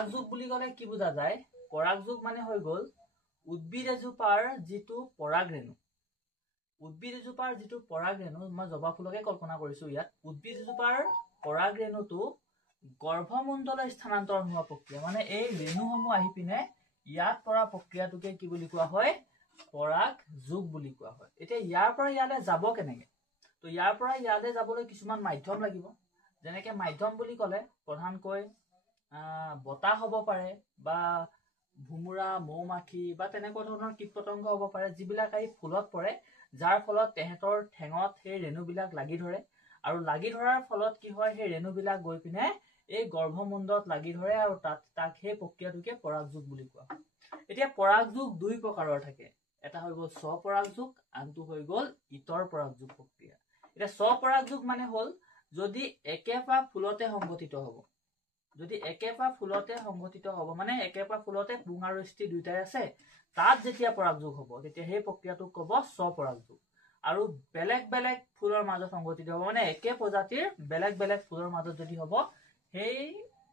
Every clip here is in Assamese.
পৰাগযোগ বুলি ক'লে কি বুজা যায়? পৰাগযোগ মানে হৈ গ'ল উদ্ভিদ এজোপাৰ যিটো পৰাগৰেণু, উদ্ভিদ এজোপাৰ যিটো পৰাগৰেণু, মই জবা ফুলকে কল্পনা কৰিছো ইয়াত, উদ্ভিদ এজোপাৰ পৰাগৰেণুটো গৰ্ভমণ্ডলৈ স্থানান্তৰ হোৱা প্ৰক্ৰিয়া, মানে এই ৰেণুসমূহ আহি পিনে ইয়াত পৰা প্ৰক্ৰিয়াটোকে কি বুলি কোৱা হয়? পৰাগযোগ বুলি কোৱা হয়। এতিয়া ইয়াৰ পৰা ইয়ালৈ যাব কেনেকে? তো ইয়াৰ পৰা ইয়ালৈ যাবলৈ কিছুমান মাধ্যম লাগিব। যেনেকে মাধ্যম বুলি ক'লে প্ৰধানকৈ বতাহ হ'ব পাৰে বা ভুমুৰা, মৌমাখি বা তেনেকুৱা ধৰণৰ কীট পতংগ হ'ব পাৰে, যিবিলাক আহি ফুলত পৰে, যাৰ ফলত তেহেঁতৰ ঠেঙত সেই ৰেণুবিলাক লাগি ধৰে, আৰু লাগি ধৰাৰ ফলত কি হয়? সেই ৰেণুবিলাক গৈ পিনে এই গৰ্ভমণ্ডলত লাগি ধৰে, আৰু তাক সেই প্ৰক্ৰিয়াটোকে পৰাগযোগ বুলি কোৱা হয়। এতিয়া পৰাগযোগ দুই প্ৰকাৰৰ থাকে, এটা হৈ গ'ল স্বপৰাগযোগ, আনটো হৈ গ'ল ইতৰ পৰাগযোগ প্ৰক্ৰিয়া। এতিয়া স্বপৰাগযোগ মানে হ'ল যদি একেটা ফুলতে সংঘটিত হ'ব, যদি একেটা ফুলতে সংঘটিত হ'ব, মানে একেটা ফুলতে পুং আৰু স্থি দুইটাই আছে, তাত যেতিয়া পৰাগযোগ হ'ব তেতিয়া সেই প্ৰক্ৰিয়াটোক ক'ব স্বপৰাগযোগ। আৰু বেলেগ বেলেগ ফুলৰ মাজত সংঘটিত হ'ব, মানে একে প্ৰজাতিৰ বেলেগ বেলেগ ফুলৰ মাজত যদি হ'ব, সেই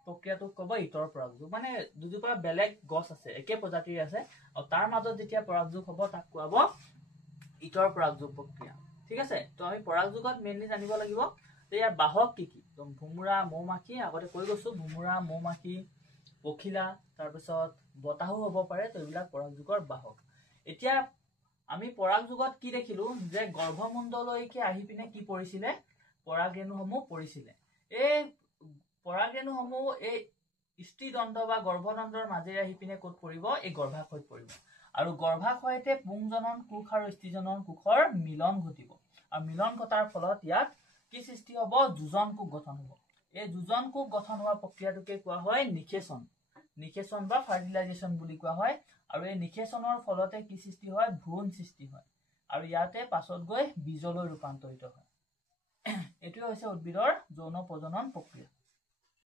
প্ৰক্ৰিয়াটোক ক'ব ইতৰ পৰাগযোগ। মানে দুজোপা বেলেগ গছ আছে, একে প্ৰজাতিৰ আছে, আৰু তাৰ মাজত যেতিয়া পৰাগযোগ হ'ব তাক কোৱাব ইতৰ পৰাগযোগ প্ৰক্ৰিয়া। ঠিক আছে? তো আমি পৰাগযোগত মেইনলি জানিব লাগিব যে ইয়াৰ বাহক কি কি। তো ভুমুৰা, মৌমাখি, আগতে কৈ গৈছো, ভুমুৰা, মৌমাখি, পখিলা, তাৰপিছত বতাহো হ'ব পাৰে, তো এইবিলাক পৰাগযোগৰ বাহক। এতিয়া আমি পৰাগযোগত কি দেখিলো যে গৰ্ভমণ্ডললৈকে আহি পিনে কি পৰিছিলে? পৰাগৰেণুসমূহ পৰিছিলে। এই পৰাগৰেণুসমূহ এই স্থিদণ্ড বা গৰ্ভদণ্ডৰ মাজেৰে আহি পিনে ক'ত পৰিব? এই গৰ্ভাশয়ত পৰিব, আৰু গৰ্ভাশয়তে পুংজনন কোষ আৰু স্থিজনন কোষৰ মিলন ঘটিব, আৰু মিলন ঘটাৰ ফলত ইয়াত কি সৃষ্টি হ'ব? যোজন কোষ গঠন হ'ব। এই যোজন কোষ গঠন হোৱা প্ৰক্ৰিয়াটোকে কোৱা হয় নিষেচন, নিষেচন বা ফাৰ্টিলাইজেশ্যন বুলি কোৱা হয়। আৰু এই নিষেচনৰ ফলতে কি সৃষ্টি হয়? ভ্ৰূণ সৃষ্টি হয়, আৰু ইয়াতে পাছত গৈ বীজলৈ ৰূপান্তৰিত হয়। এইটোৱে হৈছে উদ্ভিদৰ যৌন প্ৰজনন প্ৰক্ৰিয়া।